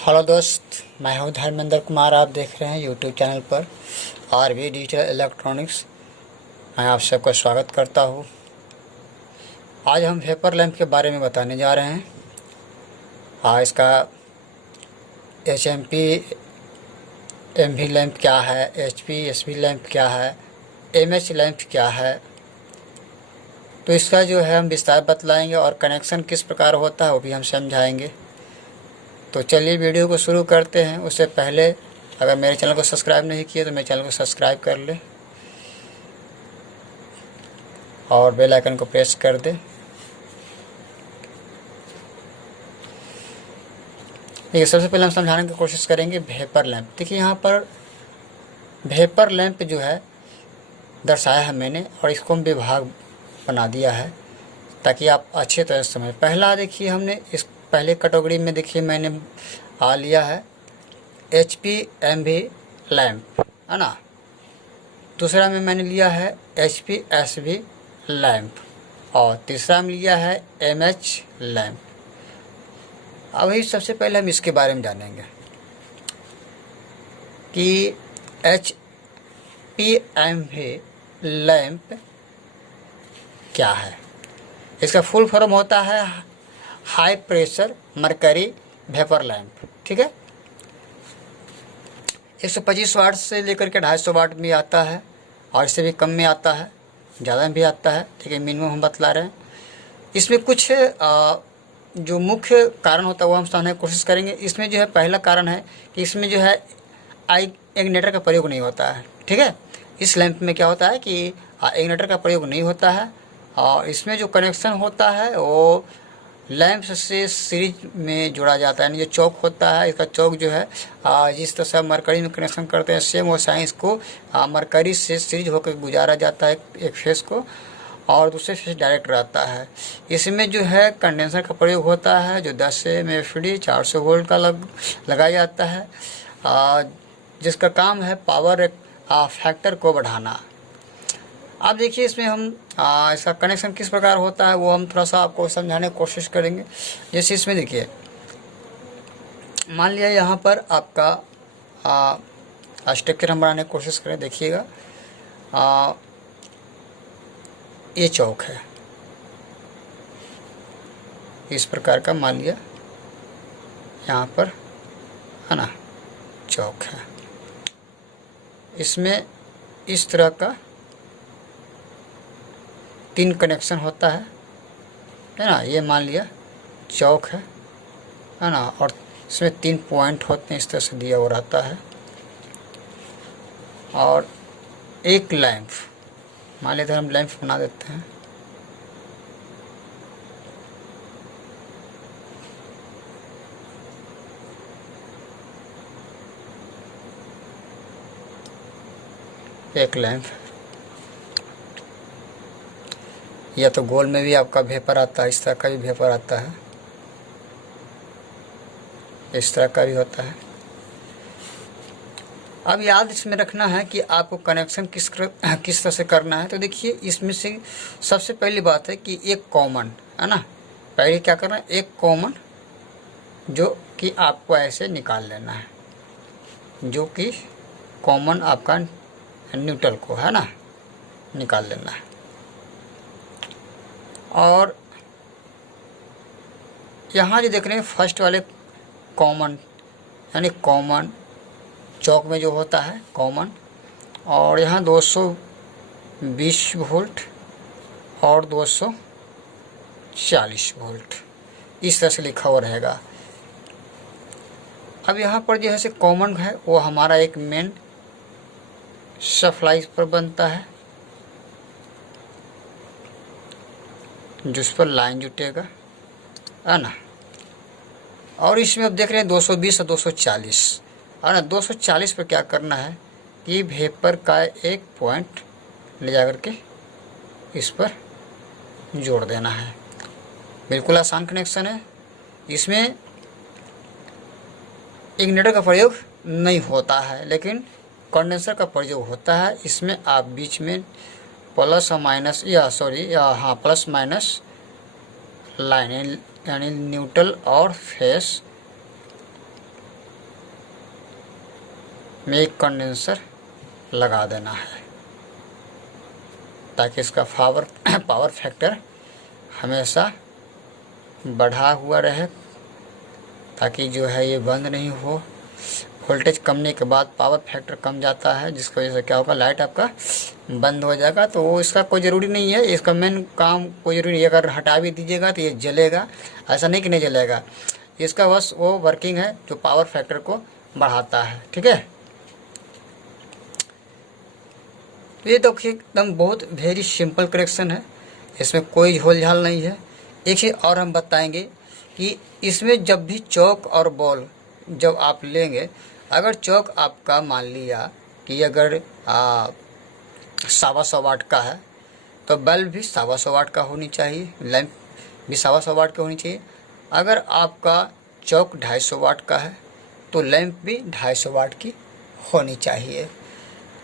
Hello दोस्त, मैं हूं धर्मेंद्र कुमार। आप देख रहे हैं यूट्यूब चैनल पर आरवी डिजिटल इलेक्ट्रॉनिक्स। मैं आप सबका स्वागत करता हूं। आज हम वेपर लैंप के बारे में बताने जा रहे हैं। इसका HMP MV लैंप क्या है, HP SV लैंप क्या है, MH लैंप क्या है, तो इसका जो है हम विस्तार बतलाएंगे और कनेक्शन किस प्रकार होता है वो भी हम समझाएंगे। तो चलिए वीडियो को शुरू करते हैं। उससे पहले अगर मेरे चैनल को सब्सक्राइब नहीं किए तो मेरे चैनल को सब्सक्राइब कर ले और बेल आइकन को प्रेस कर दे। देखिए, सबसे पहले हम समझाने की कोशिश करेंगे वेपर लैंप। देखिए, यहाँ पर वेपर लैंप जो है दर्शाया है मैंने, और इसको हम विभाग बना दिया है ताकि आप अच्छे तरह से समझ। पहला देखिए, हमने इस पहले कैटेगरी में देखिए मैंने लिया है HP MV लैंप, है ना। दूसरा में मैंने लिया है HP SV लैंप और तीसरा में लिया है MH लैंप। अभी सबसे पहले हम इसके बारे में जानेंगे कि HP MV लैंप क्या है। इसका फुल फॉर्म होता है high pressure mercury vapour lamp, ठीक है। 125 वाट से लेकर के 250 वाट में आता है और इससे भी कम में आता है, ज़्यादा में भी आता है, ठीक है। मिनिमम हम बतला रहे हैं। इसमें कुछ जो मुख्य कारण होता है वो हम समझने की कोशिश करेंगे। इसमें जो है पहला कारण है कि इसमें जो है इग्निटर का प्रयोग नहीं होता है, ठीक है। इस लैंप में क्या होता है कि इग्निटर का प्रयोग नहीं होता है और इसमें जो कनेक्शन होता है वो लैंप से सीरीज में जोड़ा जाता है। यानी जो चौक होता है, इसका चौक जो है जिस तरह से मरकरी में कनेक्शन करते हैं सेम वो साइंस को मरकरी से सीरीज होकर गुजारा जाता है एक फेस को, और दूसरे फेस डायरेक्ट रहता है। इसमें जो है कंडेंसर का प्रयोग होता है जो 10 MFD 400 वोल्ट का लगाया जाता है, जिसका काम है पावर फैक्टर को बढ़ाना। अब देखिए, इसमें हम इसका कनेक्शन किस प्रकार होता है वो हम थोड़ा सा आपको समझाने की कोशिश करेंगे। जैसे इसमें देखिए, मान लिया यहाँ पर आपका स्ट्रक्चर हम बनाने की कोशिश करें। देखिएगा, ये चौक है, इस प्रकार का मान लिया यहाँ पर, है ना, चौक है। इसमें इस तरह का 3 कनेक्शन होता है ना। ये मान लिया चौक है ना, और इसमें 3 पॉइंट होते हैं, इस तरह से दिया हुआ रहता है। और एक लैंप, मान लिया हम लैंप बना देते हैं। एक लैंप, या तो गोल में भी आपका वेपर आता है, इस तरह का भी वेपर आता है, इस तरह का भी होता है। अब याद इसमें रखना है कि आपको कनेक्शन किस तरह से करना है। तो देखिए, इसमें से सबसे पहली बात है कि एक कॉमन, है ना, पहले क्या करना है, एक कॉमन जो कि आपको ऐसे निकाल लेना है, जो कि कॉमन आपका न्यूट्रल को, है ना, निकाल लेना है। और यहाँ जो देख रहे हैं फर्स्ट वाले कॉमन, यानी कॉमन चौक में जो होता है कॉमन, और यहाँ 220 वोल्ट और 240 वोल्ट इस तरह से लिखा हुआ रहेगा। अब यहाँ पर जो है से कॉमन है वो हमारा एक मेन सप्लाई पर बनता है, जिस पर लाइन जुटेगा, है ना। और इसमें अब देख रहे हैं 220 और 240, है ना। 240 पर क्या करना है कि वेपर का एक पॉइंट ले जा करके इस पर जोड़ देना है। बिल्कुल आसान कनेक्शन है। इसमें इग्निटर का प्रयोग नहीं होता है, लेकिन कंडेंसर का प्रयोग होता है। इसमें आप बीच में प्लस और माइनस, प्लस माइनस लाइन यानी न्यूट्रल और फेस में एक कंडेंसर लगा देना है ताकि इसका पावर फैक्टर हमेशा बढ़ा हुआ रहे, ताकि जो है ये बंद नहीं हो। वोल्टेज कमने के बाद पावर फैक्टर कम जाता है, जिसकी वजह से क्या होगा, लाइट आपका बंद हो जाएगा। तो वो इसका कोई ज़रूरी नहीं है, इसका मेन काम कोई ज़रूरी नहीं है। अगर हटा भी दीजिएगा तो ये जलेगा, ऐसा नहीं कि नहीं जलेगा। इसका बस वो वर्किंग है जो पावर फैक्टर को बढ़ाता है। ठीक है, तो ये देखिए एकदम बहुत वेरी सिंपल कनेक्शन है, इसमें कोई झोल झाल नहीं है। एक चीज़ और हम बताएंगे कि इसमें जब भी चौक और बॉल जब आप लेंगे, अगर चौक आपका मान लिया कि अगर 125 वाट का है तो बल्ब भी 125 वाट का होनी चाहिए, लैंप भी 125 वाट का होनी चाहिए। अगर आपका चौक 250 वाट का है तो लैंप भी 250 वाट की होनी चाहिए।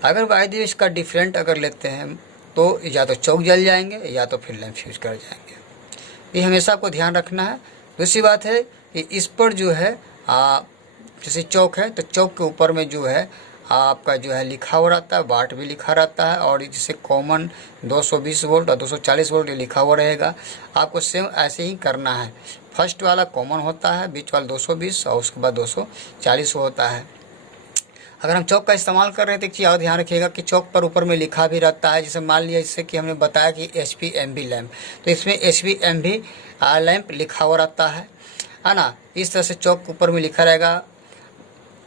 अगर बाय द वे इसका डिफरेंट अगर लेते हैं तो या तो चौक जल जाएंगे या तो फिर लैंप फ्यूज कर जाएंगे। ये हमेशा आपको ध्यान रखना है। दूसरी बात है कि इस पर जो है जैसे चौक है तो चौक के ऊपर में जो है आपका जो है लिखा हुआ रहता है, वाट भी लिखा रहता है, और जैसे कॉमन 220 वोल्ट और 240 वोल्ट लिखा हुआ रहेगा। आपको सेम ऐसे ही करना है। फर्स्ट वाला कॉमन होता है, बीच वाला 220 और उसके बाद 240 होता है। अगर हम चौक का इस्तेमाल कर रहे हैं तो एक चीज़ और ध्यान रखिएगा कि चौक पर ऊपर में लिखा भी रहता है। जैसे मान लिया जैसे कि हमने बताया कि HPMV लैंप, तो इसमें HPMV लैंप लिखा हुआ रहता है ना। इस तरह से चौक के ऊपर में लिखा रहेगा।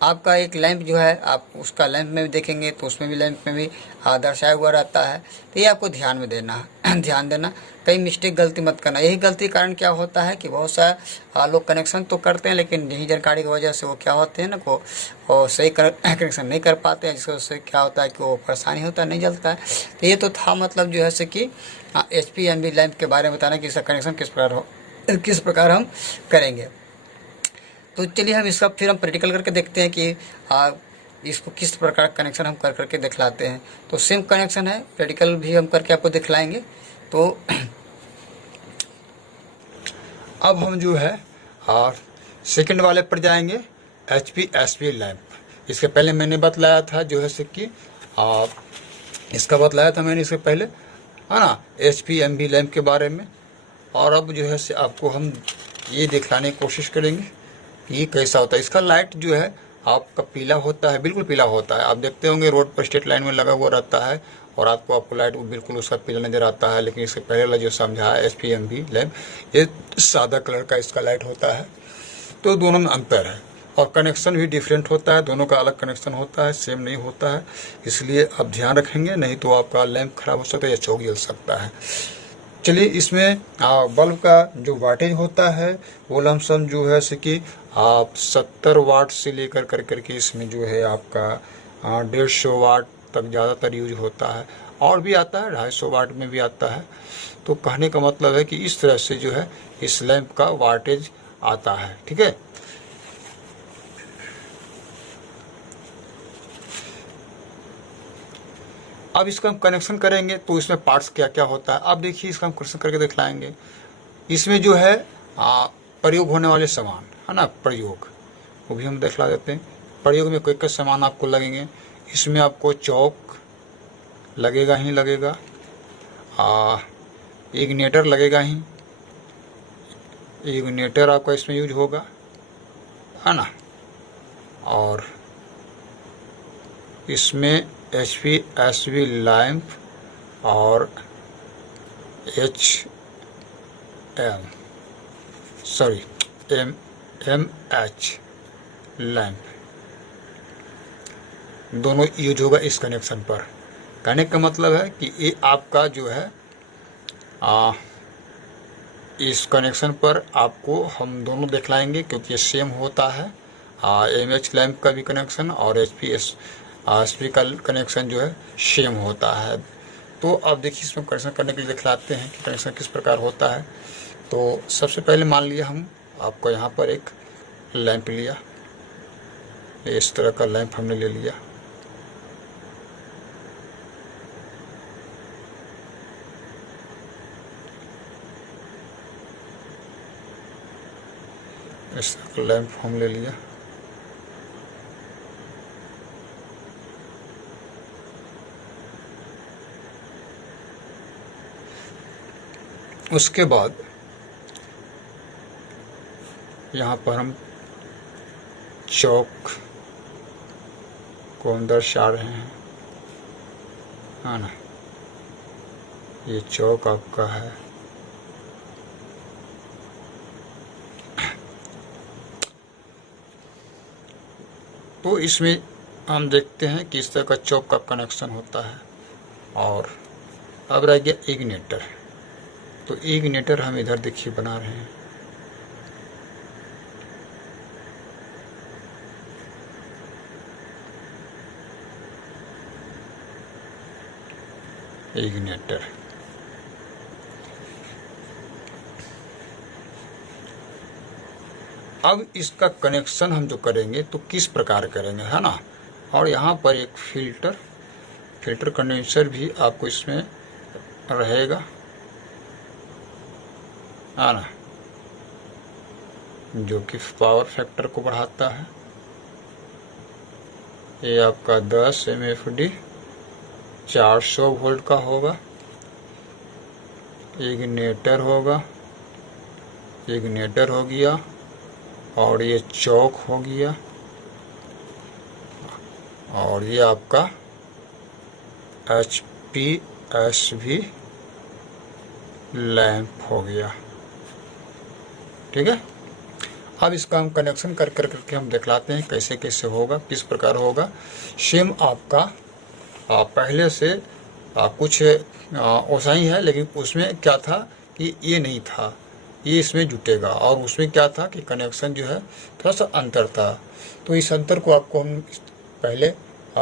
आपका एक लैंप जो है आप उसका लैंप में भी देखेंगे तो उसमें भी लैंप में भी दर्शाया हुआ रहता है। तो ये आपको ध्यान में देना ध्यान देना, कई मिस्टेक गलती मत करना। यही गलती के कारण क्या होता है कि बहुत सारे लोग कनेक्शन तो करते हैं लेकिन यही जानकारी की वजह से वो क्या होते हैं ना को सही कनेक्शन नहीं कर पाते हैं, जिसकी वजह से क्या होता है कि वो परेशानी होता है, नहीं जलता है। तो ये तो था मतलब जो है से कि HPMV लैंप के बारे में बताना कि इसका कनेक्शन किस प्रकार हम करेंगे। तो चलिए हम इसका फिर हम प्रैक्टिकल करके देखते हैं कि इसको किस प्रकार कनेक्शन हम कर करके दिखलाते हैं। तो सेम कनेक्शन है, प्रैक्टिकल भी हम करके आपको दिखलाएंगे। तो अब हम जो है सेकंड वाले पर जाएंगे, HPSV लैंप। इसके पहले मैंने बतलाया था जो है कि इसका बतलाया था मैंने इसके पहले, है ना, HPMV लैंप के बारे में। और अब जो है से आपको हम ये दिखलाने की कोशिश करेंगे कि ये कैसा होता है। इसका लाइट जो है आपका पीला होता है, बिल्कुल पीला होता है। आप देखते होंगे रोड पर स्ट्रेट लाइन में लगा हुआ रहता है और आपको लाइट बिल्कुल उसका पीला नज़र आता है। लेकिन इसके पहले वाला जो समझा है HPMV लैंप, ये सादा कलर का इसका लाइट होता है। तो दोनों में अंतर है और कनेक्शन भी डिफरेंट होता है, दोनों का अलग कनेक्शन होता है, सेम नहीं होता है। इसलिए आप ध्यान रखेंगे, नहीं तो आपका लैंप खराब हो सकता है या चौक जल सकता है। चलिए, इसमें बल्ब का जो वाटेज होता है वो लमसम जो है से कि आप 70 वाट से लेकर करके इसमें जो है आपका 150 वाट तक ज़्यादातर यूज होता है, और भी आता है 250 वाट में भी आता है। तो कहने का मतलब है कि इस तरह से जो है इस लैंप का वाटेज आता है। ठीक है, अब इसका हम कनेक्शन करेंगे तो इसमें पार्ट्स क्या क्या होता है। अब देखिए, इसका हम कनेक्शन करके दिखलाएंगे। इसमें जो है प्रयोग होने वाले सामान है ना, प्रयोग वो भी हम दिखला देते हैं। प्रयोग में कोई कोई सामान आपको लगेंगे। इसमें आपको चौक लगेगा ही लगेगा, इग्निटर लगेगा ही, इग्निटर आपका इसमें यूज होगा, है ना। और इसमें HPSV लैंप और MH लैंप दोनों यूज होगा इस कनेक्शन पर। कहने का मतलब है कि ये आपका जो है इस कनेक्शन पर आपको हम दोनों दिखलाएंगे क्योंकि ये सेम होता है। MH लैंप का भी कनेक्शन और HPSV का कनेक्शन जो है सेम होता है। तो अब देखिए, इसमें कनेक्शन करने के लिए दिखलाते हैं कि कनेक्शन किस प्रकार होता है। तो सबसे पहले मान लिया हम आपको यहाँ पर एक लैंप लिया, इस तरह का लैंप हमने ले लिया। इस तरह का लैंप हम ले लिया। उसके बाद यहाँ पर हम चौक को हम दर्शा रहे हैं, है ना। ये चौक आपका है। तो इसमें हम देखते हैं कि इस तरह का चौक का कनेक्शन होता है। और अब रह गया इग्निटर। तो इग्निटर हम इधर देखिए बना रहे हैं। इग्निटर अब इसका कनेक्शन हम जो करेंगे तो किस प्रकार करेंगे, है ना। और यहाँ पर एक फिल्टर कंडेंसर भी आपको इसमें रहेगा, है ना, जो कि पावर फैक्टर को बढ़ाता है। ये आपका 10 MFD 400 वोल्ट का होगा। इग्निटर होगा, इग्निटर हो गया, और ये चौक हो गया, और ये आपका HPSV लैंप हो गया। ठीक है। अब इसका हम कनेक्शन कर करके हम दिखलाते हैं कैसे कैसे होगा, किस प्रकार होगा। सेम आपका पहले से कुछ वैसा ही है, लेकिन उसमें क्या था कि ये नहीं था, ये इसमें जुटेगा। और उसमें क्या था कि कनेक्शन जो है थोड़ा सा अंतर था। तो इस अंतर को आपको हम पहले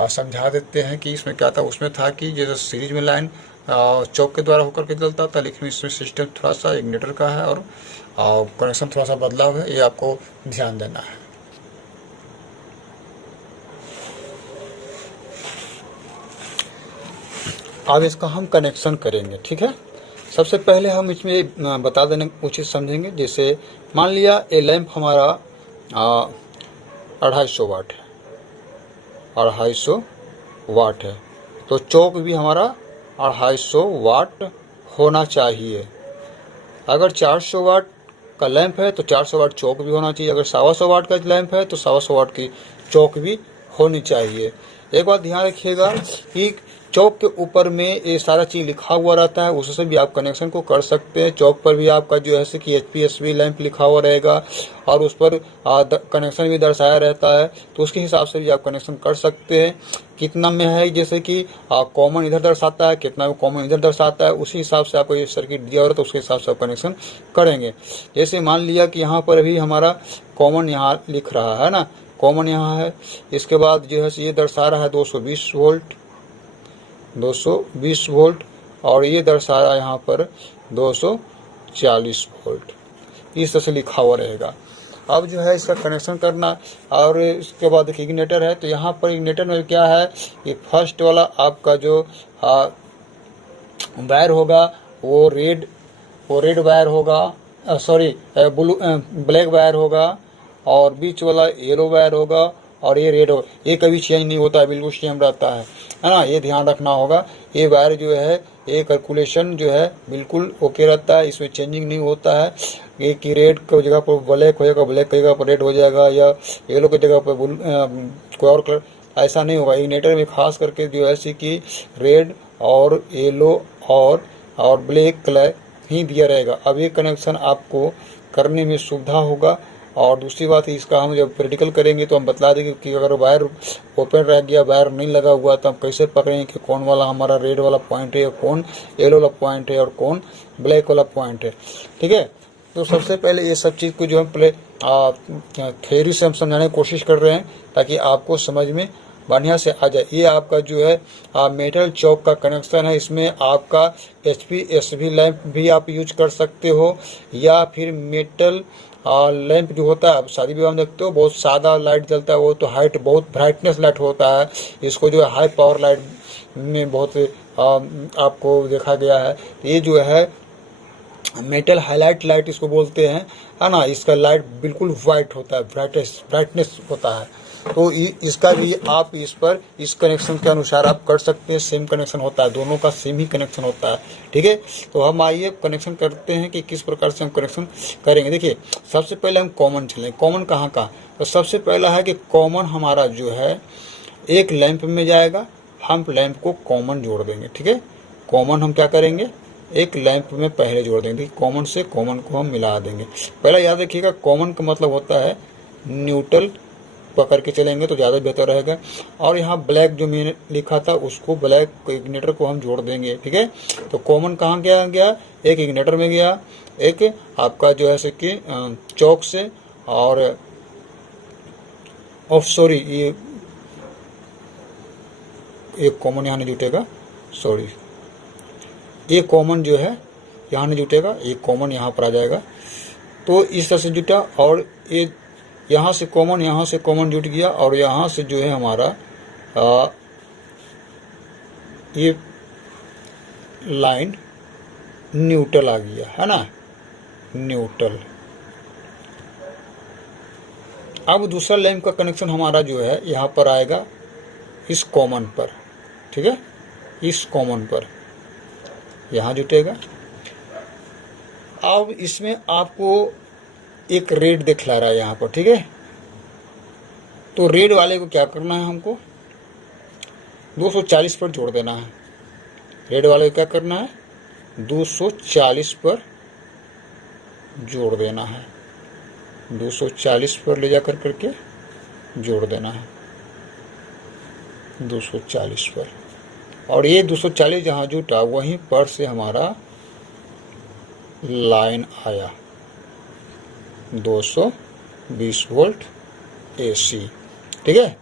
समझा देते हैं कि इसमें क्या था। उसमें था कि जैसे सीरीज में लाइन चौक के द्वारा होकर के चलता था, लेकिन इसमें सिस्टम थोड़ा सा इग्निटर का है और कनेक्शन थोड़ा सा बदलाव है, ये आपको ध्यान देना है। अब इसका हम कनेक्शन करेंगे, ठीक है। सबसे पहले हम इसमें बता देने उचित समझेंगे। जैसे मान लिया ये लैंप हमारा 250 वाट है, 250 वाट है, तो चौक भी हमारा 250 वाट होना चाहिए। अगर 400 वाट का लैंप है तो 400 वाट चौक भी होना चाहिए। अगर 125 वाट का लैंप है तो 125 वाट की चौक भी होनी चाहिए। एक बात ध्यान रखिएगा कि चौक के ऊपर में ये सारा चीज़ लिखा हुआ रहता है, उससे भी आप कनेक्शन को कर सकते हैं। चौक पर भी आपका जो है कि HPSV लैंप लिखा हुआ रहेगा और उस पर कनेक्शन भी दर्शाया रहता है, तो उसके हिसाब से भी आप कनेक्शन कर सकते हैं। कितना में है, जैसे कि कॉमन इधर दर्शाता है, कितना कॉमन इधर दर्शाता है, उसी हिसाब से आपको ये सर्किट दिया हो रहा है, तो उसके हिसाब से आप कनेक्शन करेंगे। जैसे मान लिया कि यहाँ पर भी हमारा कॉमन यहाँ लिख रहा है ना, कॉमन यहाँ है। इसके बाद जो है ये दर्शा रहा है 220 वोल्ट, 220 वोल्ट, और ये दर्शा रहा है यहाँ पर 240 वोल्ट। इस तरह से लिखा हुआ रहेगा। अब जो है इसका कनेक्शन करना, और इसके बाद देखिए इग्निटर है, तो यहाँ पर इग्निटर में क्या है कि फर्स्ट वाला आपका जो वायर होगा वो रेड वायर होगा, सॉरी ब्लैक वायर होगा, और बीच वाला येलो वायर होगा, और ये रेड होगा। ये कभी चेंज नहीं होता है, बिल्कुल सेम रहता है ना। ये ध्यान रखना होगा। ये वायर जो है, ये कैलकुलेशन जो है बिल्कुल ओके रहता है, इसमें चेंजिंग नहीं होता है। ये कि रेड की जगह पर ब्लैक हो जाएगा, ब्लैक की जगह पर रेड हो जाएगा, या येलो की जगह पर कोई और कलर, ऐसा नहीं होगा। इग्निटर में खास करके जो है कि रेड और येलो और ब्लैक कलर ही दिया रहेगा। अब ये कनेक्शन आपको करने में सुविधा होगा। और दूसरी बात इसका हम जब प्रैक्टिकल करेंगे तो हम बता देंगे कि अगर वायर ओपन रह गया, वायर नहीं लगा हुआ, तो हम कैसे पकड़ेंगे कि कौन वाला हमारा रेड वाला पॉइंट है, कौन येलो वाला पॉइंट है, और कौन ब्लैक वाला पॉइंट है। ठीक है। तो सबसे पहले ये सब चीज़ को जो हम पहले थ्योरी से हम समझाने की कोशिश कर रहे हैं, ताकि आपको समझ में बढ़िया से आ जाए। ये आपका जो है मेटल चौक का कनेक्शन है। इसमें आपका HPSV लैंप भी आप यूज कर सकते हो, या फिर मेटल लैंप जो होता है, आप शादी विवाह में देखते हो बहुत सादा लाइट जलता है, वो तो हाइट बहुत ब्राइटनेस लाइट होता है। इसको जो है हाई पावर लाइट में बहुत आपको देखा गया है। ये जो है मेटल हाईलाइट लाइट इसको बोलते हैं, है ना। इसका लाइट बिल्कुल वाइट होता है, ब्राइटनेस होता है। तो इसका भी आप इस पर इस कनेक्शन के अनुसार आप कर सकते हैं। सेम कनेक्शन होता है, दोनों का सेम ही कनेक्शन होता है, ठीक है। तो हम आइए कनेक्शन करते हैं कि किस प्रकार से हम कनेक्शन करेंगे। देखिए सबसे पहले हम कॉमन चलें। कॉमन कहाँ का, तो सबसे पहला है कि कॉमन हमारा जो है एक लैंप में जाएगा, हम लैंप को कॉमन जोड़ देंगे, ठीक है। कॉमन हम क्या करेंगे, एक लैंप में पहले जोड़ देंगे। कॉमन से कॉमन को हम मिला देंगे। पहला याद रखिएगा कॉमन का मतलब होता है न्यूट्रल पकड़ के चलेंगे तो ज़्यादा बेहतर रहेगा। और यहाँ ब्लैक जो मैंने लिखा था उसको, ब्लैक इग्निटर को हम जोड़ देंगे, ठीक है। तो कॉमन कहाँ गया, एक इग्निटर में गया, एक आपका जो है कि चौक से, और सॉरी ये कॉमन यहाँ नहीं जुटेगा, सॉरी ये कॉमन जो है यहाँ नहीं जुटेगा, ये कॉमन यहाँ पर आ जाएगा। तो इस तरह से जुटा, और ये यहाँ से कॉमन जुट गया, और यहाँ से जो है हमारा ये लाइन न्यूट्रल आ गया है ना, न्यूट्रल। अब दूसरा लैंप का कनेक्शन हमारा जो है यहाँ पर आएगा इस कॉमन पर, ठीक है, इस कॉमन पर यहाँ जुटेगा। अब इसमें आपको एक रेड दिखला रहा है यहाँ पर, ठीक है। तो रेड वाले को क्या करना है, हमको 240 पर जोड़ देना है। रेड वाले को क्या करना है, 240 पर जोड़ देना है, 240 पर ले जाकर करके जोड़ देना है, 240 पर। और ये 240 जहाँ जुटा वहीं पर से हमारा लाइन आया 220 वोल्ट AC, ठीक है।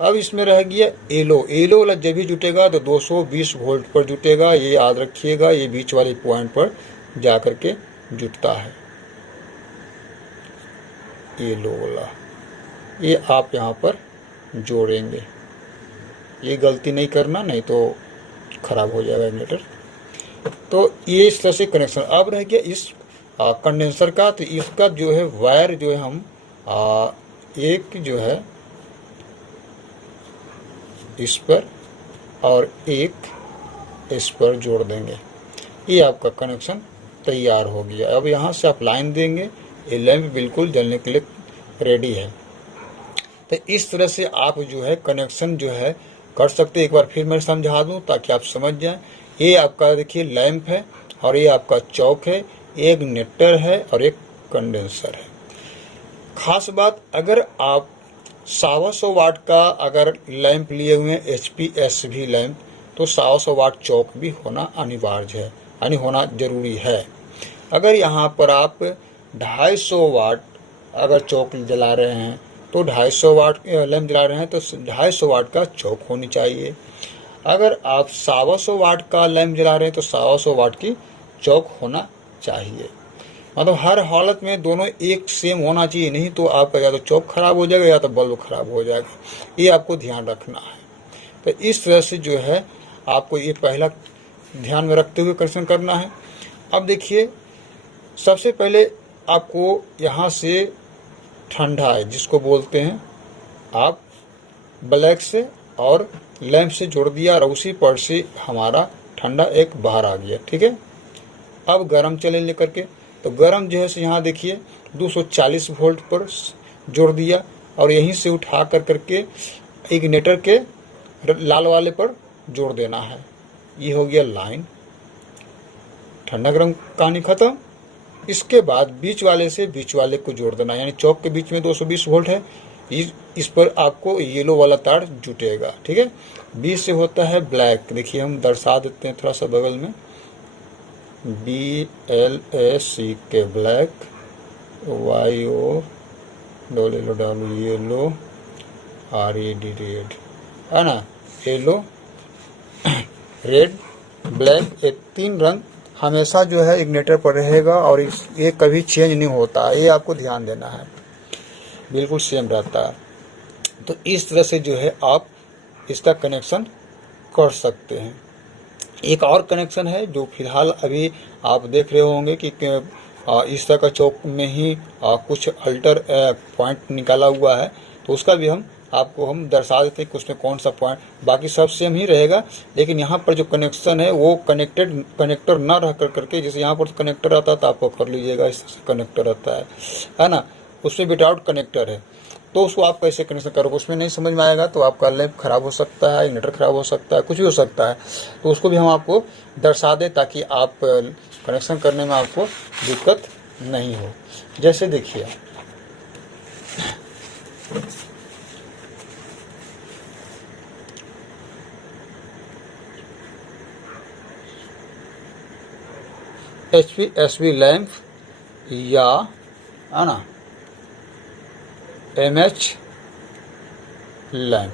अब इसमें रह गया एलो वाला जब भी जुटेगा तो 220 वोल्ट पर जुटेगा, ये याद रखिएगा, ये बीच वाले पॉइंट पर जा करके जुटता है एलो वाला। ये आप यहाँ पर जोड़ेंगे, ये गलती नहीं करना, नहीं तो खराब हो जाएगा इन्वर्टर। तो ये इस तरह से कनेक्शन। अब रह गया इस कंडेंसर का, तो इसका जो है वायर जो है हम एक जो है इस पर और एक इस पर जोड़ देंगे। ये आपका कनेक्शन तैयार हो गया। अब यहाँ से आप लाइन देंगे, ये लैंप बिल्कुल जलने के लिए रेडी है। तो इस तरह से आप जो है कनेक्शन जो है कर सकते। एक बार फिर मैं समझा दूं ताकि आप समझ जाएं। ये आपका देखिए लैंप है, और ये आपका चौक है, एक नेटर है और एक कंडेंसर है। खास बात, अगर आप 125 वाट का अगर लैंप लिए हुए हैं HPSV लैंप, तो 125 वाट चौक भी होना अनिवार्य है, यानी होना जरूरी है। अगर यहाँ पर आप 250 वाट अगर चौक जला रहे हैं तो 250 वाट लैंप जला रहे हैं तो 250 वाट का चौक होनी चाहिए। अगर आप 125 वाट का लैंप जला रहे हैं तो 125 वाट की चौक होना चाहिए। मतलब हर हालत में दोनों एक सेम होना चाहिए, नहीं तो आपका या तो चौक खराब हो जाएगा या तो बल्ब खराब हो जाएगा। ये आपको ध्यान रखना है। तो इस तरह से जो है आपको ये पहला ध्यान में रखते हुए कनेक्शन करना है। अब देखिए सबसे पहले आपको यहाँ से ठंडा है जिसको बोलते हैं आप ब्लैक से और लैंप से जोड़ दिया, और उसी पर से हमारा ठंडा एक बाहर आ गया, ठीक है। अब गरम चले लेकर के, तो गरम जो है से यहाँ देखिए 240 वोल्ट पर जोड़ दिया, और यहीं से उठा कर करके इग्निटर के लाल वाले पर जोड़ देना है। ये हो गया लाइन, ठंडा गरम कहानी खत्म। इसके बाद बीच वाले से बीच वाले को जोड़ देना, यानी चौक के बीच में 220 वोल्ट है, इस पर आपको येलो वाला तार जुटेगा, ठीक है। बीच से होता है ब्लैक, देखिए हम दर्शा देते हैं थोड़ा सा बगल में, BLACK black, YO LLW yellow, RED red, है ना, येलो रेड ब्लैक, ये तीन रंग हमेशा जो है इग्निटर पर रहेगा, और ये कभी चेंज नहीं होता, ये आपको ध्यान देना है, बिल्कुल सेम रहता है। तो इस तरह से जो है आप इसका कनेक्शन कर सकते हैं। एक और कनेक्शन है जो फिलहाल अभी आप देख रहे होंगे कि इस तरह का चौक में ही कुछ अल्टर पॉइंट निकाला हुआ है, तो उसका भी आपको हम दर्शा देते हैं कि उसमें कौन सा पॉइंट, बाकी सब सेम ही रहेगा, लेकिन यहाँ पर जो कनेक्शन है वो कनेक्टर ना रह करके, जैसे यहाँ पर कनेक्टर आता है तो आपको कर लीजिएगा, इस तरह से कनेक्टर आता है ना, उसमें विदाउट कनेक्टर है, तो उसको आप कैसे कनेक्शन करोगे, उसमें नहीं समझ में आएगा तो आपका लैंप खराब हो सकता है, इन्वर्टर खराब हो सकता है, कुछ भी हो सकता है, तो उसको भी हम आपको दर्शा दें ताकि आप कनेक्शन करने में आपको दिक्कत नहीं हो। जैसे देखिए HPSB लैंप या है ना MH लैंप,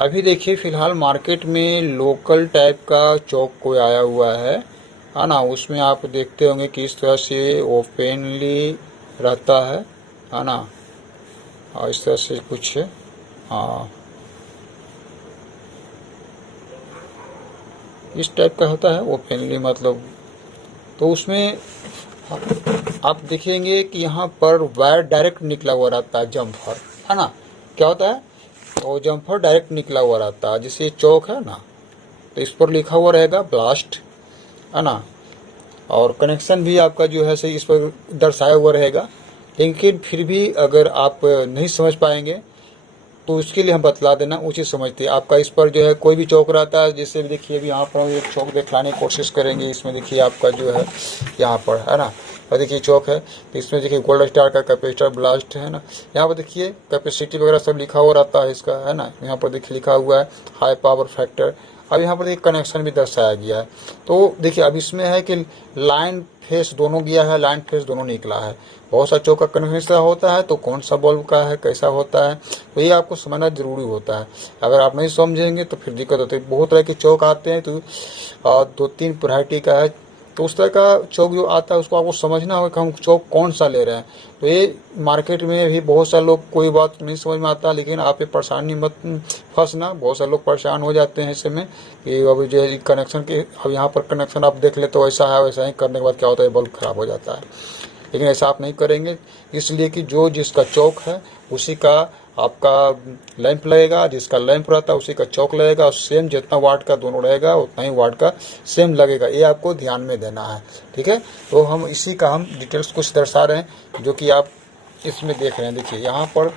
अभी देखिए फिलहाल मार्केट में लोकल टाइप का चौक कोई आया हुआ है ना, उसमें आप देखते होंगे कि इस तरह से ओपनली रहता है ना, और इस तरह से कुछ हाँ इस टाइप का होता है ओपनली, मतलब तो उसमें आप देखेंगे कि यहाँ पर वायर डायरेक्ट निकला हुआ रहता है, जम्फर है ना, क्या होता है तो जम्फर डायरेक्ट निकला हुआ रहता है, जैसे चौक है ना तो इस पर लिखा हुआ रहेगा ब्लास्ट है ना, और कनेक्शन भी आपका जो है सही इस पर दर्शाया हुआ रहेगा, लेकिन फिर भी अगर आप नहीं समझ पाएंगे तो उसके लिए हम बतला देना उचित समझते हैं। आपका इस पर जो है कोई भी चौक रहता है, जैसे भी देखिए अभी यहाँ पर हम एक चौक दिखलाने की कोशिश करेंगे, इसमें देखिए आपका जो है यहाँ पर है ना, और देखिए चौक है तो इसमें देखिए गोल्ड स्टार का कैपेसिटर ब्लास्ट है ना, यहाँ पर देखिए कैपेसिटी वगैरह सब लिखा हुआ रहता है इसका है ना, यहाँ पर देखिए लिखा हुआ है हाई पावर फैक्टर। अब यहाँ पर देखिए कनेक्शन भी दर्शाया गया है, तो देखिए अब इसमें है कि लाइन फेस दोनों गया है, लाइन फेस दोनों निकला है, बहुत सा चौक का कनेक्शन होता है तो कौन सा बल्ब का है कैसा होता है, तो ये आपको समझना जरूरी होता है, अगर आप नहीं समझेंगे तो फिर दिक्कत होती है। बहुत तरह के चौक आते हैं तो 2-3 वैरायटी का है, तो उस तरह का चौक जो आता है उसको आपको समझना होगा कि हम चौक कौन सा ले रहे हैं, तो ये मार्केट में भी बहुत सारे लोग कोई बात नहीं समझ में आता, लेकिन आप ये परेशानी मत फंसना, बहुत सारे लोग परेशान हो जाते हैं ऐसे में कि अब जो कनेक्शन के अब यहाँ पर कनेक्शन आप देख ले तो ऐसा है, वैसा ही करने के बाद क्या होता है बल्ब खराब हो जाता है, लेकिन ऐसा आप नहीं करेंगे, इसलिए कि जो जिसका चौक है उसी का आपका लैंप लगेगा, जिसका लैंप रहता है उसी का चौक लगेगा, और सेम जितना वाट का दोनों रहेगा उतना ही वाट का सेम लगेगा, ये आपको ध्यान में देना है, ठीक है। तो हम इसी का हम डिटेल्स कुछ दर्शा रहे हैं जो कि आप इसमें देख रहे हैं। देखिए यहाँ पर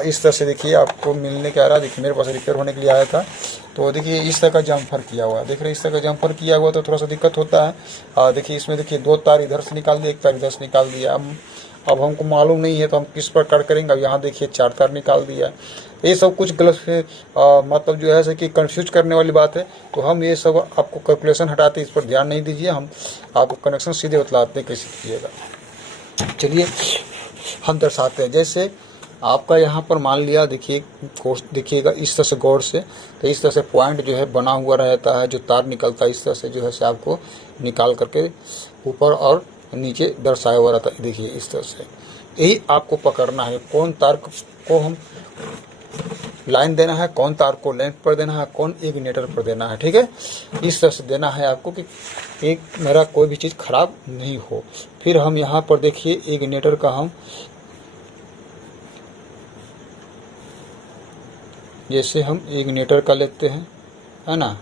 इस तरह से देखिए आपको मिलने के आ रहा है, देखिए मेरे पास रिपेयर होने के लिए आया था, तो देखिए इस तरह का जम्फर किया हुआ है, देख रहे हैं इस तरह का जम्फर किया हुआ तो थोड़ा सा दिक्कत होता है। देखिए इसमें देखिए 2 तार इधर से निकाल दिया, 1 तार इधर से निकाल दिया, अब हमको मालूम नहीं है तो हम किस पर कट करेंगे, अब यहाँ देखिए 4 तार निकाल दिया, ये सब कुछ गलत मतलब जो है कि कंफ्यूज करने वाली बात है, तो हम ये सब आपको कैलकुलेशन हटाते इस पर ध्यान नहीं दीजिए, हम आपको कनेक्शन सीधे बतलाते हैं कैसे कीजिएगा। चलिए हम दर्शाते हैं, जैसे आपका यहाँ पर मान लिया देखिए कोर्स देखिएगा इस तरह से गौर से, तो इस तरह से पॉइंट जो है बना हुआ रहता है, जो तार निकलता है इस तरह से जो है से आपको निकाल करके ऊपर और नीचे दर्शाया हुआ रहता है, देखिए इस तरह से, यही आपको पकड़ना है कौन तार को हम लाइन देना है, कौन तार को लेंथ पर देना है, कौन इग्निटर पर देना है, ठीक है, इस तरह से देना है आपको कि एक मेरा कोई भी चीज़ खराब नहीं हो। फिर हम यहाँ पर देखिए इग्निटर का हम जैसे हम इग्निटर का लेते हैं है ना,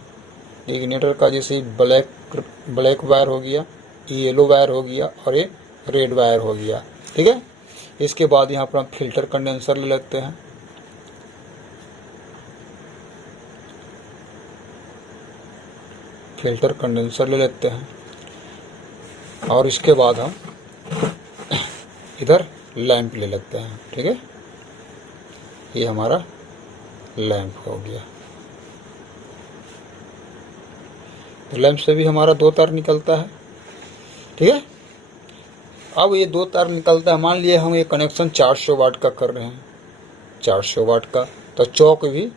इग्निटर का जैसे ब्लैक वायर हो गया, येलो वायर हो गया और ये रेड वायर हो गया, ठीक है। इसके बाद यहाँ पर हम फिल्टर कंडेंसर ले लेते हैं, फिल्टर कंडेंसर ले लेते हैं और इसके बाद हम इधर लैंप ले लेते हैं, ठीक है, ये हमारा लैंप हो गया। तो लैंप से भी हमारा 2 तार निकलता है, ठीक है। अब ये 2 तार निकलता है, मान लिए हम ये कनेक्शन 400 वाट का कर रहे हैं, 400 वाट का, तो चौक भी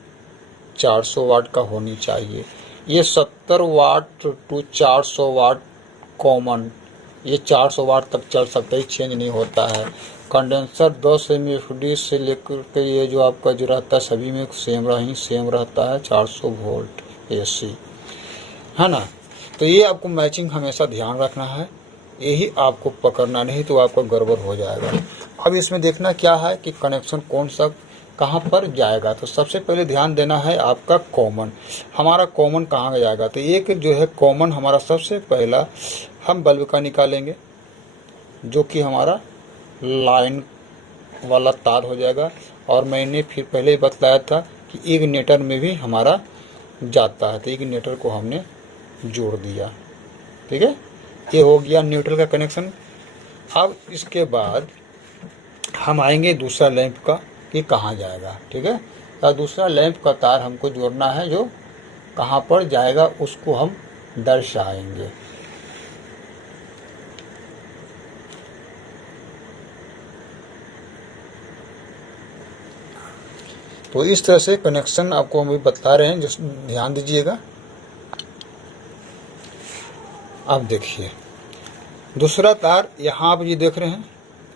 400 वाट का होनी चाहिए। ये 70 वाट टू 400 वाट कॉमन, ये 400 वाट तक चल सकता है, चेंज नहीं होता है। कंडेंसर 10 MFD से लेकर के ये जो आपका जो रहता है सभी में सेम रहता है, 400 वोल्ट AC है ना। तो ये आपको मैचिंग हमेशा ध्यान रखना है, यही आपको पकड़ना, नहीं तो आपका गड़बड़ हो जाएगा। अब इसमें देखना क्या है कि कनेक्शन कौन सा कहाँ पर जाएगा। तो सबसे पहले ध्यान देना है आपका कॉमन, हमारा कॉमन कहाँ जाएगा। तो एक जो है कॉमन हमारा सबसे पहला हम बल्ब का निकालेंगे, जो कि हमारा लाइन वाला तार हो जाएगा। और मैंने फिर पहले ही बतलाया था कि इग्निटर में भी हमारा जाता है, तो इग्निटर को हमने जोड़ दिया। ठीक है, ये हो गया न्यूट्रल का कनेक्शन। अब इसके बाद हम आएंगे दूसरा लैंप का कि कहाँ जाएगा। ठीक है, तो दूसरा लैंप का तार हमको जोड़ना है, जो कहाँ पर जाएगा उसको हम दर्शाएंगे। तो इस तरह से कनेक्शन आपको हम बता रहे हैं, जिस ध्यान दीजिएगा। अब देखिए दूसरा तार यहाँ आप ये देख रहे हैं,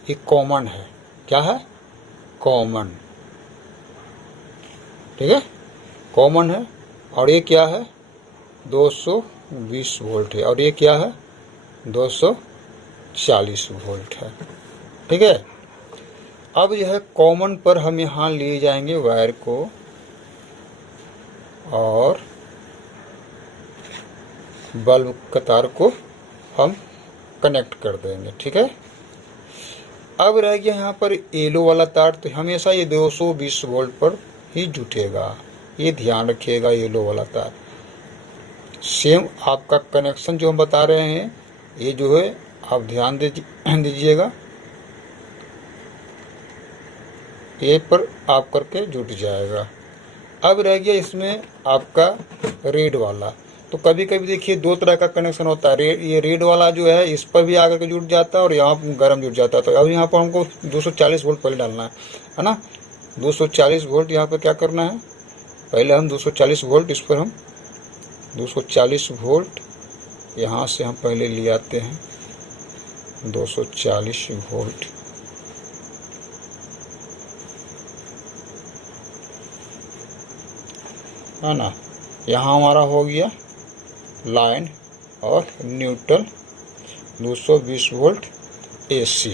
ये कॉमन है। क्या है? कॉमन। ठीक है, कॉमन है। और ये क्या है? 220 वोल्ट है। और ये क्या है? 240 वोल्ट है। ठीक है, अब यह कॉमन पर हम यहाँ लिए जाएंगे वायर को और बल्ब का तार को हम कनेक्ट कर देंगे। ठीक है, अब रह गया यहाँ पर येलो वाला तार। तो हमेशा ये 220 वोल्ट पर ही जुटेगा, ये ध्यान रखिएगा। येलो वाला तार सेम आपका कनेक्शन जो हम बता रहे हैं, ये जो है आप ध्यान दीजिएगा, ये पर आप करके जुट जाएगा। अब रह गया इसमें आपका रेड वाला। तो कभी कभी देखिए दो तरह का कनेक्शन होता है। ये रेड वाला जो है इस पर भी आकर के जुट जाता है और यहाँ गर्म जुट जाता है। तो अब यहाँ पर हमको 240 वोल्ट पहले डालना है ना। 240 वोल्ट यहाँ पर क्या करना है, पहले हम 240 वोल्ट इस पर हम 240 वोल्ट यहाँ से हम पहले ले आते हैं। 240 वोल्ट है ना। यहाँ हमारा हो गया लाइन और न्यूट्रल 220 वोल्ट AC।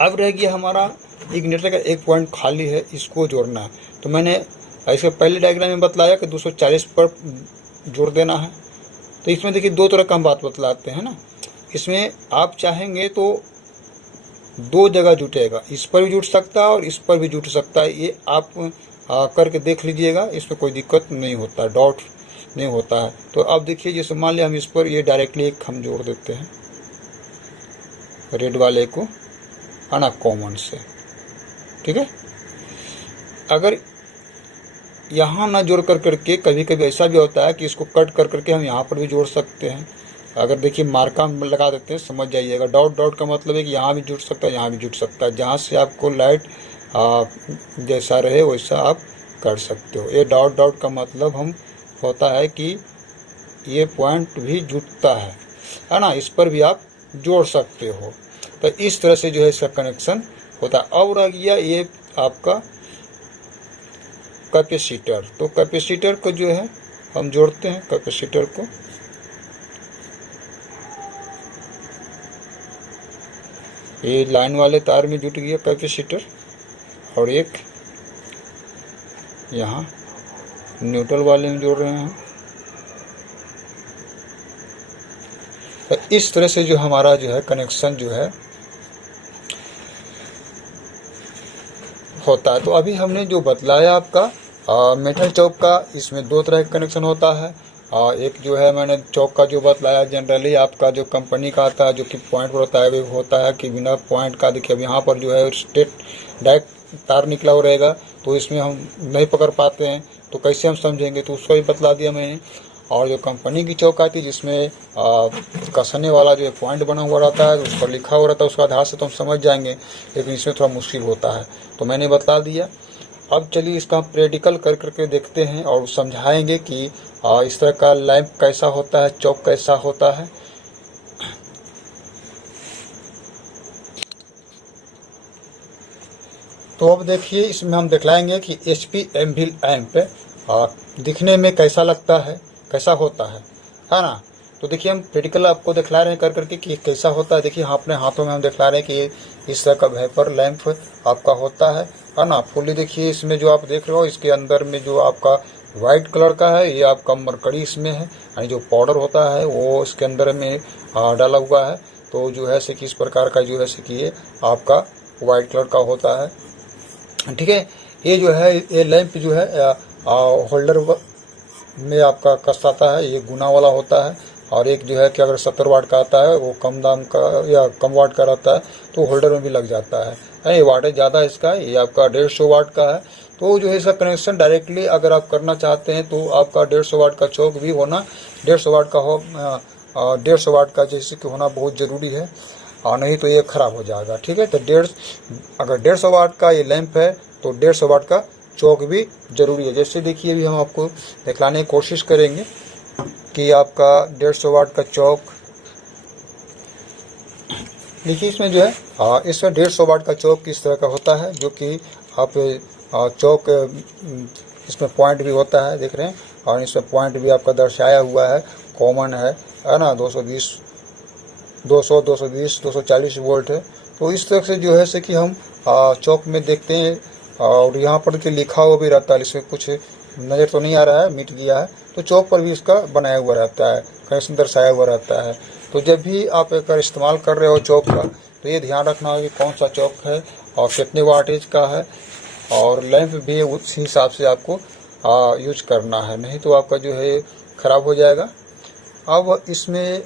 अब रह गया हमारा इग्निटर का एक पॉइंट खाली है, इसको जोड़ना है। तो मैंने ऐसे पहले डायग्राम में बतलाया कि 240 पर जोड़ देना है। तो इसमें देखिए दो तरह का हम बात बतलाते हैं ना। इसमें आप चाहेंगे तो दो जगह जुटेगा, इस पर भी जुट सकता है और इस पर भी जुट सकता है। ये आप करके देख लीजिएगा, इसमें कोई दिक्कत नहीं होता, डाउट नहीं होता है। तो अब देखिए जैसे मान लिया हम इस पर ये डायरेक्टली एक हम जोड़ देते हैं रेड वाले को, है ना, कॉमन से। ठीक है, अगर यहाँ ना जोड़ कर करके कभी कभी ऐसा भी होता है कि इसको कट कर करके हम यहाँ पर भी जोड़ सकते हैं। अगर देखिए मार्का लगा देते हैं, समझ जाइएगा। डॉट का मतलब है कि यहाँ भी जुट सकता है, यहाँ भी जुट सकता है। जहाँ से आपको लाइट जैसा रहे वैसा आप कर सकते हो। ये डॉट का मतलब हम होता है कि ये पॉइंट भी जुटता है ना, इस पर भी आप जोड़ सकते हो। तो इस तरह से जो है इसका कनेक्शन होता है। अब रह गया ये आपका कैपेसिटर। तो कैपेसिटर को जो है हम जोड़ते हैं, कैपेसिटर को ये लाइन वाले तार में जुट गया कैपेसिटर, और एक यहाँ न्यूट्रल वाले में जोड़ रहे हैं। तो इस तरह से जो हमारा जो है कनेक्शन जो है होता है। तो अभी हमने जो बतलाया आपका मेटल चौक का, इसमें दो तरह का कनेक्शन होता है। एक जो है मैंने चौक का जो बतलाया, जनरली आपका जो कंपनी का आता है जो कि पॉइंट पर होता है, वो होता है कि बिना पॉइंट का। देखिए अब यहाँ पर जो है स्ट्रेट डायरेक्ट तार निकला हुआ रहेगा, तो इसमें हम नहीं पकड़ पाते हैं। तो कैसे हम समझेंगे, तो उसको भी बतला दिया मैंने। और जो कंपनी की चौक आती है जिसमें कसने वाला जो है पॉइंट बना हुआ रहता है, उस पर लिखा हुआ रहता है, उसका आधार से तो हम समझ जाएंगे, लेकिन इसमें थोड़ा मुश्किल होता है। तो मैंने बतला दिया। अब चलिए इसका हम प्रैक्टिकल कर करके देखते हैं और समझाएंगे कि इस तरह का लैंप कैसा होता है, चौक कैसा होता है। तो अब देखिए इसमें हम दिखलाएंगे कि HP एम्बिल लैंप दिखने में कैसा लगता है, कैसा होता है ना। तो देखिए हम प्रैक्टिकल आपको दिखला रहे हैं कर करके कि कैसा होता है। देखिए अपने हाथों में हम दिखला रहे हैं कि इस तरह का वेपर लैंप आपका होता है। है ना। फुल्ली देखिए इसमें जो आप देख रहे हो, इसके अंदर में जो आपका वाइट कलर का है, ये आपका मरकड़ी इसमें है, यानी जो पाउडर होता है वो इसके अंदर में डाला हुआ है। तो जो है से कि इस प्रकार का जो है से कि ये आपका वाइट कलर का होता है, ठीक है। ये जो है ये लैंप जो है होल्डर में आपका कस आता है, ये गुना वाला होता है। और एक जो है कि अगर 70 वाट का आता है वो कम दाम का या कम वाट का रहता है तो होल्डर में भी लग जाता है। ये वाटेज ज़्यादा इसका है, ये आपका 150 वाट का है। तो जो है इसका कनेक्शन डायरेक्टली अगर आप करना चाहते हैं तो आपका 150 वाट का चौक भी होना 150 वाट का हो 150 वाट का जैसे कि होना बहुत ज़रूरी है, और नहीं तो ये ख़राब हो जाएगा, ठीक है। तो अगर 150 वाट का ये लैंप है तो 150 वाट का चौक भी ज़रूरी है। जैसे देखिए अभी हम आपको दिखलाने की कोशिश करेंगे कि आपका 150 वाट का चौक, देखिए इसमें जो है इसमें 150 वाट का चौक किस तरह का होता है, जो कि आप चौक इसमें पॉइंट भी होता है, देख रहे हैं, और इसमें पॉइंट भी आपका दर्शाया हुआ है, कॉमन है ना। 220 240 वोल्ट है। तो इस तरह से जो है से कि हम चौक में देखते हैं, और यहाँ पर कि लिखा हुआ भी रहता है, इसमें कुछ नज़र तो नहीं आ रहा है, मिट गया है। तो चौक पर भी इसका बनाया हुआ रहता है, कनेक्शन दर्शाया हुआ रहता है। तो जब भी आप अगर इस्तेमाल कर रहे हो चौक का तो ये ध्यान रखना होगा कि कौन सा चौक है और कितने वाटेज का है, और लैंप भी उसी हिसाब से आपको यूज करना है, नहीं तो आपका जो है ख़राब हो जाएगा। अब इसमें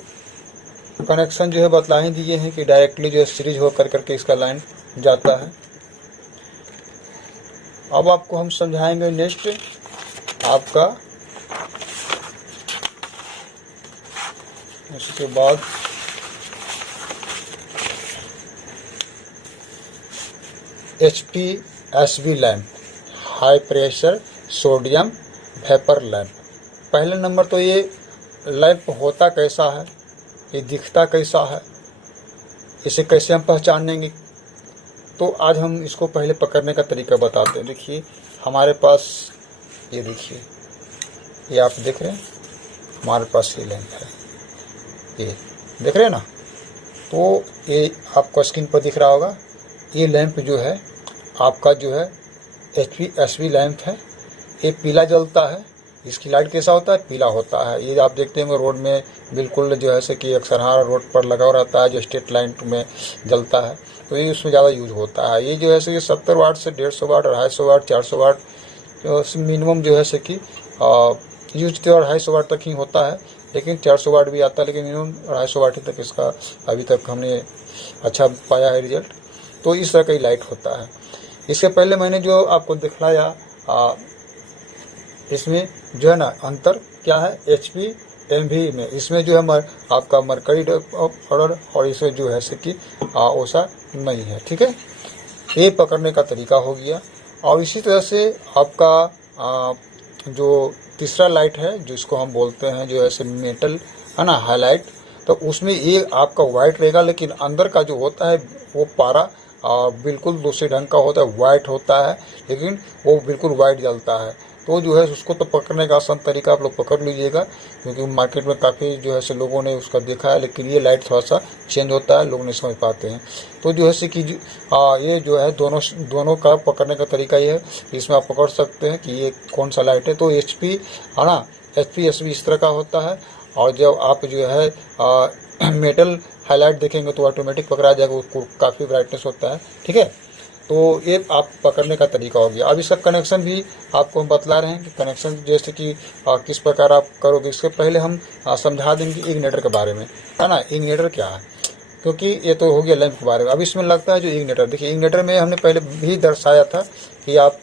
कनेक्शन जो है बतला ही दिए हैं कि डायरेक्टली जो है सीरीज होकर करके इसका लाइन जाता है। अब आपको हम समझाएंगे नेक्स्ट आपका, इसके बाद HPSV lamp, high pressure sodium vapour lamp. पहले नंबर तो ये लैंप होता कैसा है, ये दिखता कैसा है, इसे कैसे हम पहचानेंगे, तो आज हम इसको पहले पकड़ने का तरीका बताते हैं। देखिए हमारे पास ये देखिए, ये आप देख रहे हैं, हमारे पास ये लैंप है, ये देख रहे हैं ना। तो ये आपको स्क्रीन पर दिख रहा होगा, ये लैंप जो है आपका जो है HPSV लैंप है। ये पीला जलता है, इसकी लाइट कैसा होता है, पीला होता है। ये आप देखते होंगे रोड में बिल्कुल जो है से कि अक्सर हर रोड पर लगा हुआ रहता है, जो स्ट्रीट लाइट में जलता है, तो ये उसमें ज़्यादा यूज होता है। ये जो है कि 70 वाट से 150 वाट, 250 वाट, 400 वाट मिनिमम जो है से कि यूज तो 250 वाट तक ही होता है, लेकिन 400 वाट भी आता है, लेकिन मिनिमम 250 वाट तक इसका अभी तक हमने अच्छा पाया है रिजल्ट। तो इस तरह का ही लाइट होता है। इससे पहले मैंने जो आपको दिखलाया इसमें जो है ना अंतर क्या है HPMV में, इसमें जो है आपका मरकरी पाउडर, और इसमें जो है से कि ओसा नहीं है, ठीक है। ये पकड़ने का तरीका हो गया। और इसी तरह से आपका जो तीसरा लाइट है, जिसको हम बोलते हैं जो ऐसे मेटल है ना हाईलाइट, तो उसमें ये आपका वाइट रहेगा, लेकिन अंदर का जो होता है वो पारा बिल्कुल दूसरे ढंग का होता है, वाइट होता है, लेकिन वो बिल्कुल वाइट जलता है। तो जो है उसको तो पकड़ने का आसान तरीका आप लोग पकड़ लीजिएगा, क्योंकि मार्केट में काफ़ी जो है से लोगों ने उसका देखा है, लेकिन ये लाइट थोड़ा सा चेंज होता है, लोग नहीं समझ पाते हैं। तो जो है से कि ये जो है दोनों का पकड़ने का तरीका ये है, इसमें आप पकड़ सकते हैं कि ये कौन सा लाइट है। तो HP है ना, HPSV इस तरह का होता है। और जब आप जो है मेटल हाईलाइट देखेंगे तो ऑटोमेटिक पकड़ा जाएगा, उसको काफ़ी ब्राइटनेस होता है, ठीक है। तो ये आप पकड़ने का तरीका हो गया। अब इसका कनेक्शन भी आपको हम बतला रहे हैं कि कनेक्शन जैसे कि किस प्रकार आप करोगे। इससे पहले हम समझा देंगे इग्निटर के बारे में, है ना, इग्निटर क्या है, क्योंकि ये तो हो गया लैंप के बारे में। अब इसमें लगता है जो इग्निटर, देखिए इग्निटर में हमने पहले भी दर्शाया था कि आप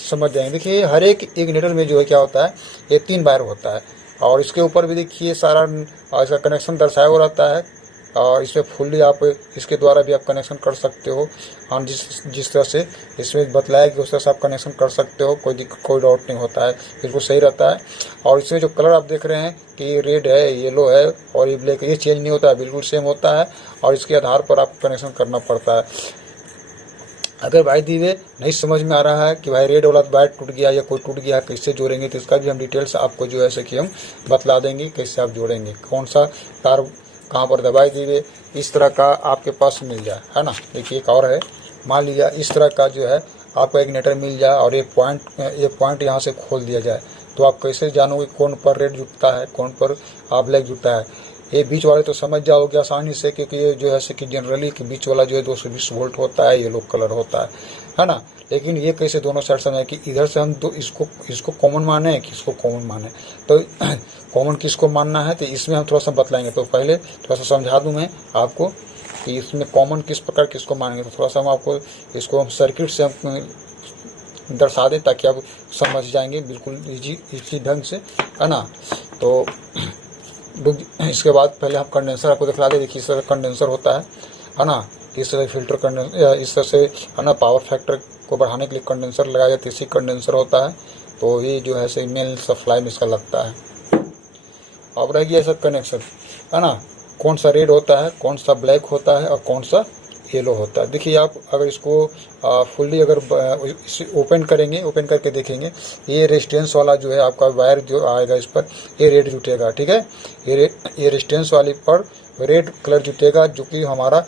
समझ जाएंगे। देखिए हर एक इग्निटर में जो है क्या होता है, ये 3 वायर होता है, और इसके ऊपर भी देखिए सारा इसका कनेक्शन दर्शाया हुआ रहता है, और इसमें फुल्ली आप इसके द्वारा भी आप कनेक्शन कर सकते हो। हम जिस तरह से इसमें बतलाया कि उस तरह से आप कनेक्शन कर सकते हो, कोई डाउट नहीं होता है, बिल्कुल सही रहता है। और इसमें जो कलर आप देख रहे हैं कि रेड है, येलो है और ये ब्लैक, ये चेंज नहीं होता है, बिल्कुल सेम होता है, और इसके आधार पर आपको कनेक्शन करना पड़ता है। अगर भाई दीवे नहीं समझ में आ रहा है कि भाई रेड वाला वायर टूट गया या कोई टूट गया, कैसे जोड़ेंगे, तो इसका भी हम डिटेल्स आपको जो है कि हम बतला देंगे कैसे आप जोड़ेंगे, कौन सा तार कहाँ पर दबाई दीजिए, इस तरह का आपके पास मिल जाए, है ना। देखिए एक और है, मान लीजिए इस तरह का जो है आपको इग्निटर मिल जाए और एक पॉइंट यहाँ से खोल दिया जाए, तो आप कैसे जानोगे कौन पर रेड जुटता है, कौन पर ब्लैक जुटता है। ये बीच वाले तो समझ जाओगे आसानी से, क्योंकि ये जो है कि जनरली कि बीच वाला जो है 220 वोल्ट होता है, येलो कलर होता है ना। लेकिन ये कैसे दोनों साइड समझे कि इधर से हम तो इसको कॉमन माने कि इसको कॉमन माने, तो कॉमन किसको मानना है तो इसमें हम थोड़ा सा बतलाएंगे। तो पहले थोड़ा सा समझा दूं मैं आपको कि इसमें कॉमन किस प्रकार किसको मानेंगे। तो थोड़ा सा हम आपको इसको हम सर्किट से हम दर्शा दें ताकि आप समझ जाएंगे बिल्कुल इजी ढंग से, है ना। तो इसके बाद पहले हम कंडेंसर आपको दिखला दें। देखिए इस तरह कंडेंसर होता है ना। इस तरह फिल्टर कंडेंसर, इस तरह से है ना पावर फैक्टर को बढ़ाने के लिए कंडेंसर लगाया जाता है, इसी कंडेंसर होता है। तो ये जो है से मेन सप्लाई में इसका लगता है। अब रह गया सब कनेक्शन, है ना, कौन सा रेड होता है, कौन सा ब्लैक होता है और कौन सा येलो होता है। देखिए आप अगर इसको फुल्ली अगर ओपन करेंगे, ओपन करके देखेंगे, ये रेजिस्टेंस वाला जो है आपका वायर जो आएगा इस पर ये रेड जुटेगा, ठीक है। ये रेजिस्टेंस वाली पर रेड कलर जुटेगा, जो कि हमारा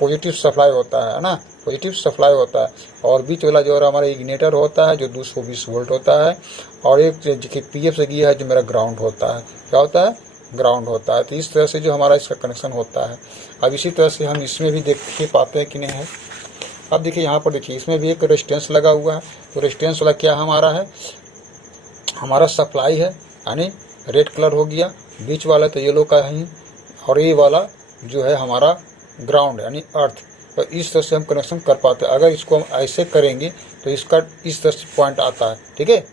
पॉजिटिव सप्लाई होता है ना, पॉजिटिव सप्लाई होता है। और बीच वाला जो हमारा इग्निटर होता है जो 220 वोल्ट होता है, और एक जो पीएफ से गया है जो मेरा ग्राउंड होता है। क्या होता है? ग्राउंड होता है। तो इस तरह से जो हमारा इसका कनेक्शन होता है। अब इसी तरह से हम इसमें भी देख के पाते हैं कि नहीं है। अब देखिए यहाँ पर देखिए इसमें भी एक रेजिस्टेंस लगा हुआ है। तो रेजिस्टेंस वाला क्या हमारा है, हमारा सप्लाई है, यानी रेड कलर हो गया, बीच वाला तो येलो का है, और ये वाला जो है हमारा ग्राउंड यानी अर्थ। तो इस तरह से हम कनेक्शन कर पाते हैं। अगर इसको हम ऐसे करेंगे तो इसका इस तरह से पॉइंट आता है, ठीक है,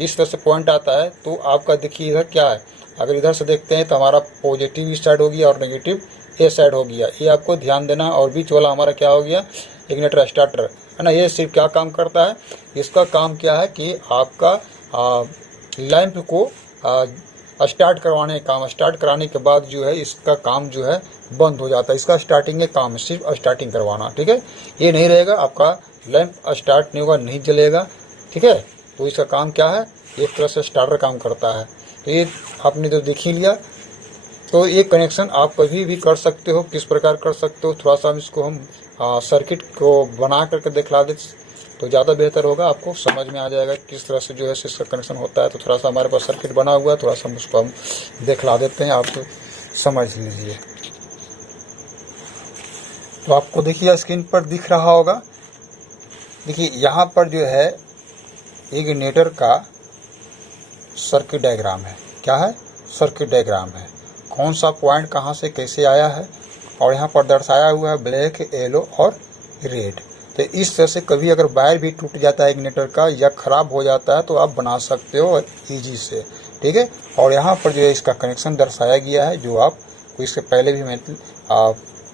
इस तरह से पॉइंट आता है। तो आपका देखिए इधर क्या है, अगर इधर से देखते हैं तो हमारा पॉजिटिव इस साइड हो गया और नेगेटिव ए साइड हो गया, ये आपको ध्यान देना। और बीच वाला हमारा क्या हो गया, इग्निटर स्टार्टर, है ना। ये सिर्फ क्या काम करता है, इसका काम क्या है कि आपका लैंप को स्टार्ट करवाने का काम, स्टार्ट कराने के बाद जो है इसका काम जो है बंद हो जाता है। इसका स्टार्टिंग का काम है सिर्फ स्टार्टिंग करवाना, ठीक है। ये नहीं रहेगा, आपका लैंप स्टार्ट नहीं होगा, नहीं जलेगा, ठीक है। तो इसका काम क्या है, एक तरह से स्टार्टर काम करता है। तो ये आपने तो देख ही लिया। तो ये कनेक्शन आप कभी भी कर सकते हो, किस प्रकार कर सकते हो, थोड़ा सा हम इसको हम सर्किट को बना करके दिखला दे तो ज़्यादा बेहतर होगा, आपको समझ में आ जाएगा किस तरह से जो है इसका कनेक्शन होता है। तो थोड़ा सा हमारे पास सर्किट बना हुआ है, थोड़ा सा हम उसको हम दिखला देते हैं, आप समझ लीजिए। तो आपको देखिए स्क्रीन पर दिख रहा होगा, देखिए यहाँ पर जो है इग्निटर का सर्किट डायग्राम है। क्या है? सर्किट डायग्राम है। कौन सा पॉइंट कहाँ से कैसे आया है, और यहाँ पर दर्शाया हुआ है ब्लैक, येलो और रेड। तो इस तरह से कभी अगर वायर भी टूट जाता है इग्निटर का या ख़राब हो जाता है तो आप बना सकते हो ईजी से, ठीक है। और यहाँ पर जो है इसका कनेक्शन दर्शाया गया है, जो आपको इससे पहले भी मैं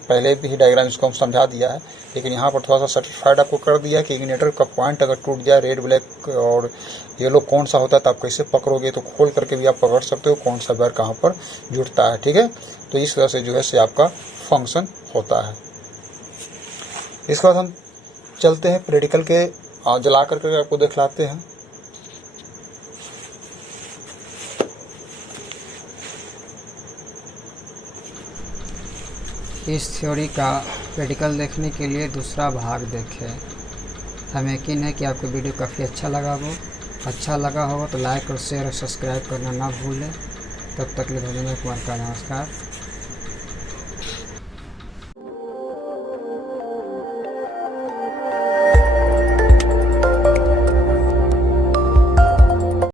पहले भी डायग्राम इसको हम समझा दिया है, लेकिन यहाँ पर थोड़ा सा सर्टिफाइड आपको कर दिया कि इग्निटर का पॉइंट अगर टूट जाए, रेड, ब्लैक और येलो कौन सा होता है तो आप कैसे पकड़ोगे, तो खोल करके भी आप पकड़ सकते हो कौन सा वायर कहाँ पर जुड़ता है, ठीक है। तो इस तरह से जो है आपका फंक्शन होता है। इसके बाद हम चलते हैं प्रैक्टिकल के, जला करके आपको दिखलाते हैं। इस थ्योरी का प्रैक्टिकल देखने के लिए दूसरा भाग देखें। हमें यकीन है कि आपको वीडियो काफ़ी अच्छा लगा होगा तो लाइक और शेयर और सब्सक्राइब करना ना भूलें। तब तक के लिए धन्यवाद, नमस्कार।